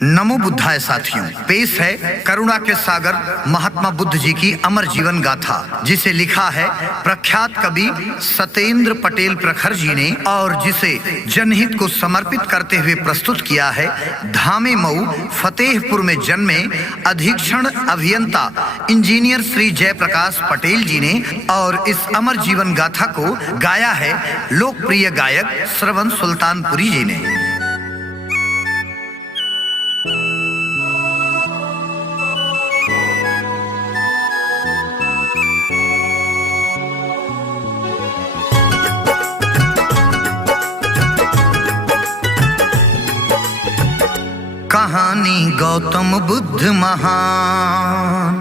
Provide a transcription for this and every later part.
नमो बुद्धाय साथियों, पेश है करुणा के सागर महात्मा बुद्ध जी की अमर जीवन गाथा, जिसे लिखा है प्रख्यात कवि सत्येंद्र पटेल प्रखर जी ने और जिसे जनहित को समर्पित करते हुए प्रस्तुत किया है धामे मऊ फतेहपुर में जन्मे अधीक्षण अभियंता इंजीनियर श्री जयप्रकाश पटेल जी ने। और इस अमर जीवन गाथा को गाया है लोकप्रिय गायक श्रवण सुल्तानपुरी जी ने। कहानी गौतम बुद्ध महान,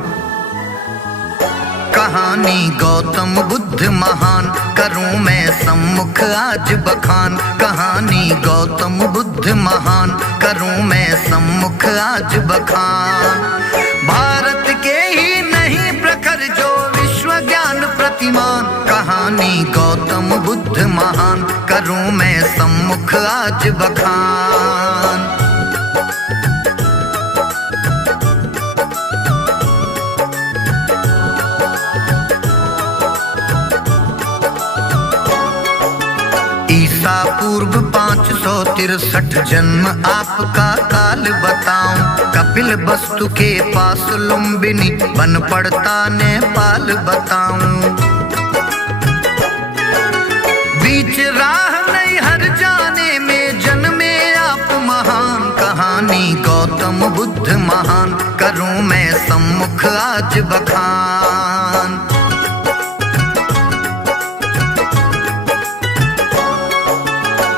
कहानी गौतम बुद्ध महान, करूं मैं सम्मुख आज बखान। कहानी गौतम बुद्ध महान, करूं मैं सम्मुख आज बखान। भारत के ही नहीं प्रखर जो विश्व ज्ञान प्रतिमान। कहानी गौतम बुद्ध महान, करूं मैं सम्मुख आज बखान। ईसा पूर्व 563 जन्म आपका काल बताऊं। कपिल वस्तु के पास लुम्बिनी बन पड़ता नेपाल बताऊं। बीच राह नहीं हर जाने में जन्मे आप महान। कहानी गौतम बुद्ध महान, करूं मैं सम्मुख आज बखान।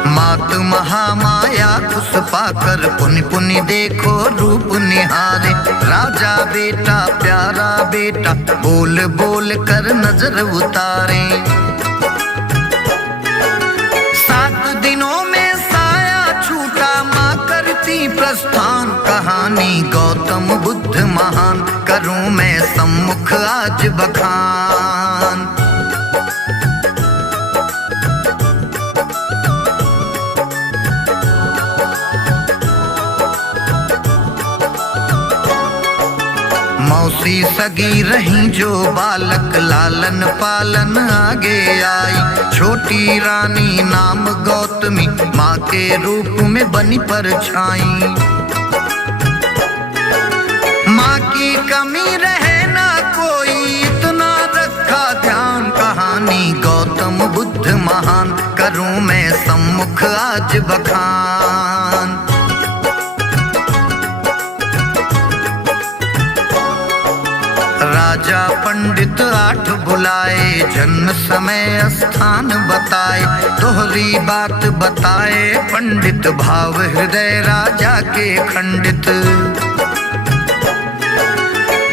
मात महामाया खुश पाकर पुनि पुनि देखो रूप निहारे। राजा बेटा प्यारा बेटा बोल बोल कर नजर उतारे। 7 दिनों में साया छूटा माँ करती प्रस्थान। कहानी गौतम बुद्ध महान, करूं मैं सम्मुख आज बखान। मौसी सगी रही जो बालक लालन पालन आगे आई। छोटी रानी नाम गौतमी माँ के रूप में बनी परछाई। माँ की कमी रहे ना कोई इतना रखा ध्यान। कहानी गौतम बुद्ध महान, करूं मैं सम्मुख आज बखान। राजा पंडित 8 बुलाए, जन्म समय स्थान बताए। दोहरी बात बताए पंडित, भाव हृदय राजा के खंडित।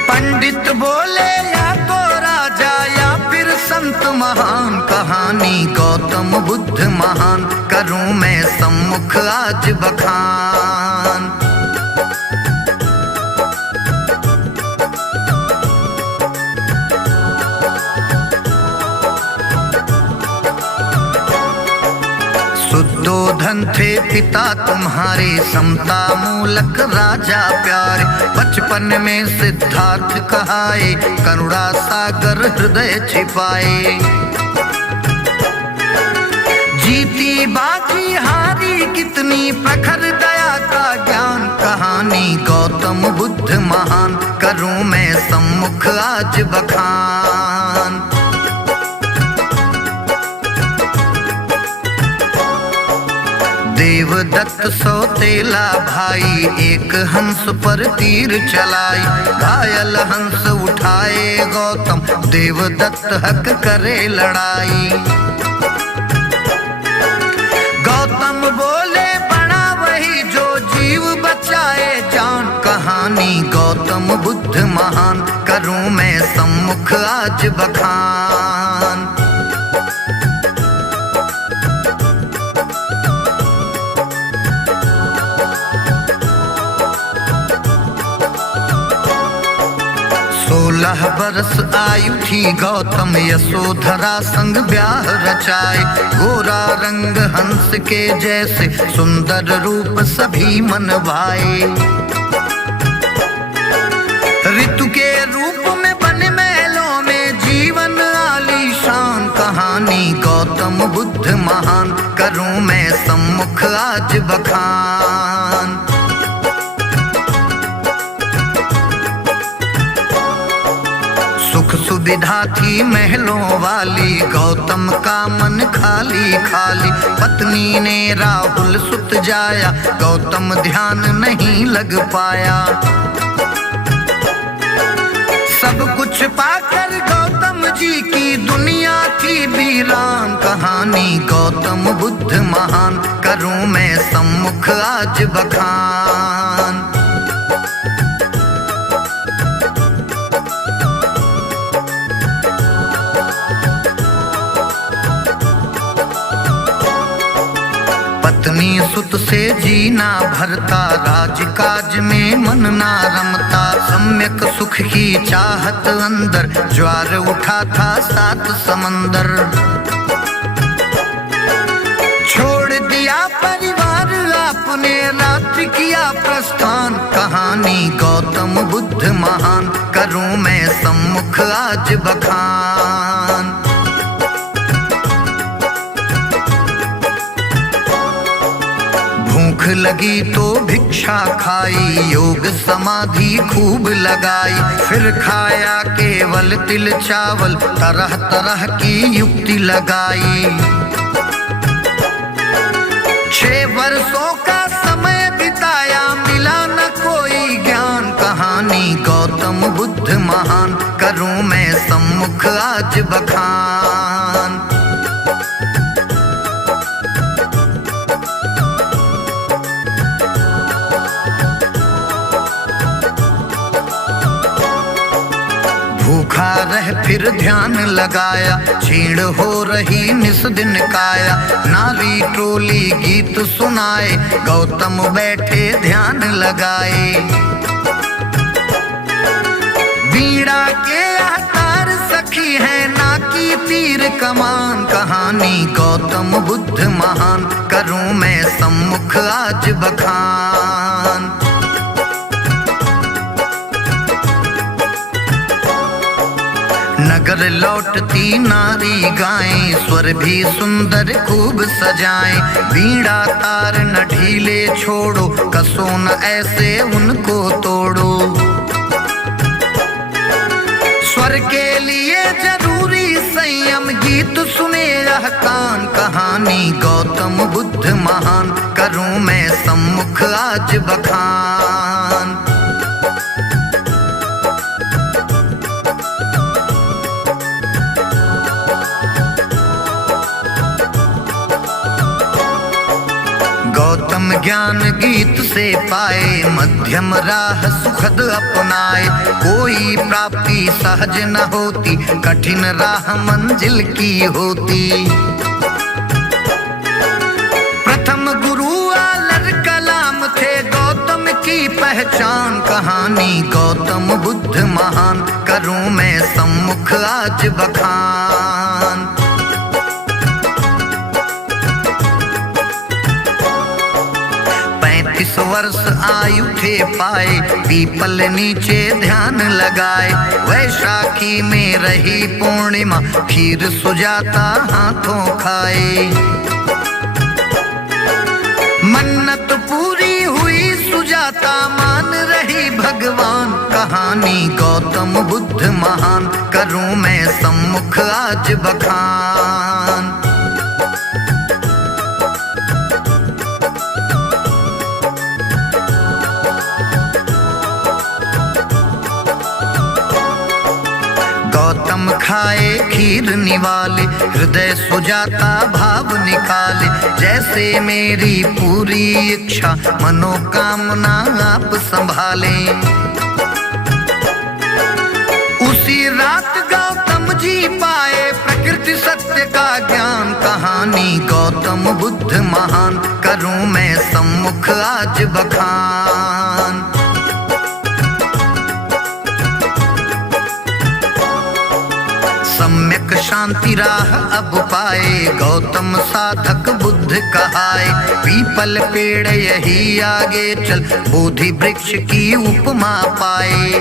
पंडित बोले या तो राजा या फिर संत महान। कहानी गौतम बुद्ध महान, करूं मैं सम्मुख आज बखान। दुर्योधन थे पिता तुम्हारे, समता मूलक राजा प्यारे। बचपन में सिद्धार्थ कहाए, करुणा सागर हृदय छिपाए। जीती बाजी हारी कितनी प्रखर दया का ज्ञान। कहानी गौतम बुद्ध महान, करूं मैं सम्मुख आज बखान। देवदत्त सौतेला भाई, एक हंस पर तीर चलाई। घायल हंस उठाए गौतम, देवदत्त हक करे लड़ाई। गौतम बोले बड़ा वही जो जीव बचाए जान। कहानी गौतम बुद्ध महान, करूं मैं सम्मुख आज बखान। सोलह बरस आयु थी गौतम, यशोधरा संग ब्याह रचाए। गोरा रंग हंस के जैसे सुंदर रूप सभी मन भाए। ऋतु के रूप में बने महलों में जीवन आलीशान कहानी गौतम बुद्ध महान, करूं मैं सम्मुख आज बखान। सुख सुविधा थी महलों वाली, गौतम का मन खाली खाली। पत्नी ने राहुल सुत जाया, गौतम ध्यान नहीं लग पाया। सब कुछ पाकर गौतम जी की दुनिया थी वीरान कहानी गौतम बुद्ध महान, करूं मैं सम्मुख आज बखान। पत्नी सुत से जीना भरता, राजकाज में मन ना रमता। सम्यक सुख की चाहत अंदर, ज्वार उठा था 7 समंदर। छोड़ दिया परिवार आपने, रात्रि किया प्रस्थान कहानी गौतम बुद्ध महान, करूं मैं सम्मुख आज बखान। भूख लगी तो भिक्षा खाई, योग समाधि खूब लगाई। फिर खाया केवल तिल चावल, तरह तरह की युक्ति लगाई। 6 वर्षों का समय बिताया, मिला न कोई ज्ञान कहानी गौतम बुद्ध महान, करूं मैं सम्मुख आज बखान। भूखा रह फिर ध्यान लगाया, छीण हो रही निस दिन काया। नारी टोली गीत सुनाए, गौतम बैठे ध्यान लगाए। बीड़ा के आकार सखी है, ना की तीर कमान कहानी गौतम बुद्ध महान, करूं मैं सम्मुख आज बखान। नगर लौटती नारी गाएं, स्वर भी सुंदर खूब सजाएं। बीड़ा तार न ढीले छोड़ो, कसो न ऐसे उनको तोड़ो। स्वर के लिए जरूरी संयम, गीत सुने यह कान कहानी गौतम बुद्ध महान, करूं मैं सम्मुख आज बखान। गौतम ज्ञान गीत से पाए, मध्यम राह सुखद अपनाए। कोई प्राप्ति सहज न होती, कठिन राह मंजिल की होती। प्रथम गुरु आलर कलाम थे, गौतम की पहचान कहानी गौतम बुद्ध महान, करूं मैं सम्मुख आज बखान। 35 वर्ष आयु थे पाए, पीपल नीचे ध्यान लगाए। वैशाखी में रही पूर्णिमा, खीर सुजाता हाथों खाए। मन्नत पूरी हुई सुजाता, मान रही भगवान कहानी गौतम बुद्ध महान, करूं मैं सम्मुख आज बखान। गौतम खाए खीर निवाले, हृदय सुजाता भाव निकाले। जैसे मेरी पूरी इच्छा, मनोकामना आप संभाले। उसी रात गौतम जी पाए, प्रकृति सत्य का ज्ञान कहानी गौतम बुद्ध महान, करूं मैं सम्मुख आज बखान। सम्यक शांति राह अब पाए, गौतम साधक बुद्ध कहाए। पीपल पेड़ यही आगे चल, बोधि वृक्ष की उपमा पाए।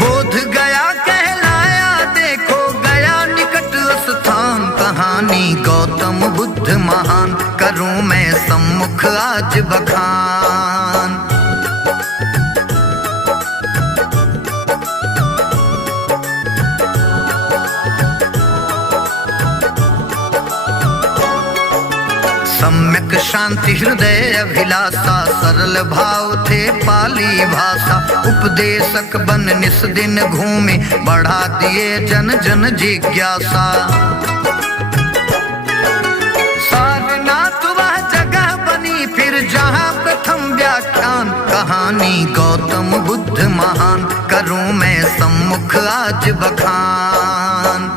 बोध गया कहलाया देखो गया निकट स्थान, कहानी गौतम बुद्ध महान, करूं मैं सम्मुख आज बखान। सम्यक शांति हृदय अभिलाषा, सरल भाव थे पाली भाषा, उपदेशक बन निस दिन घूमे, बढ़ा दिए जन जन जिज्ञासा। सारनाथ वह जगह बनी फिर जहाँ प्रथम व्याख्यान, कहानी गौतम बुद्ध महान, करूं मैं सम्मुख आज बखान।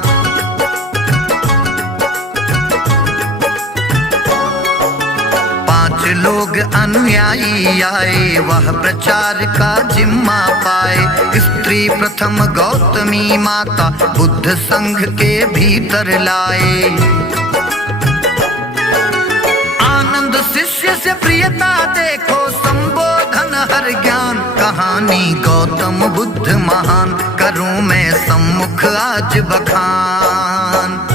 लोग अनुयायी आए वह प्रचार का जिम्मा पाए, स्त्री प्रथम गौतमी माता बुद्ध संघ के भीतर लाए। आनंद शिष्य से प्रियता देखो संबोधन हर ज्ञान, कहानी गौतम बुद्ध महान, करूं मैं सम्मुख आज बखान।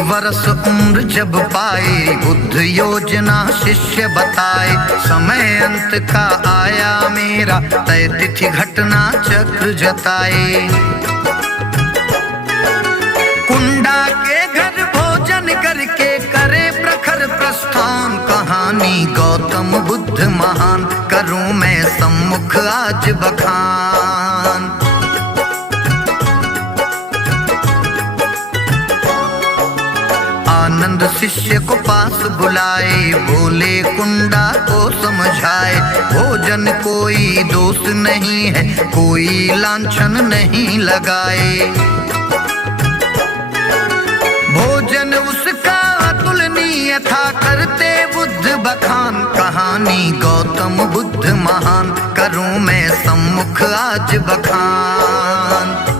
वर्ष उम्र जब पाए बुद्ध योजना शिष्य बताए, समय अंत का आया मेरा तय तिथि घटना चक्र जताए। कुंडा के घर भोजन करके करे प्रखर प्रस्थान, कहानी गौतम बुद्ध महान, करूं मैं सम्मुख आज बखान। आनंद शिष्य को पास बुलाए, बोले कुंडा को समझाए, भोजन कोई दोष नहीं है, कोई लांछन नहीं लगाए। भोजन उसका अतुलनीय था, करते बुद्ध बखान, कहानी गौतम बुद्ध महान, करूं मैं सम्मुख आज बखान।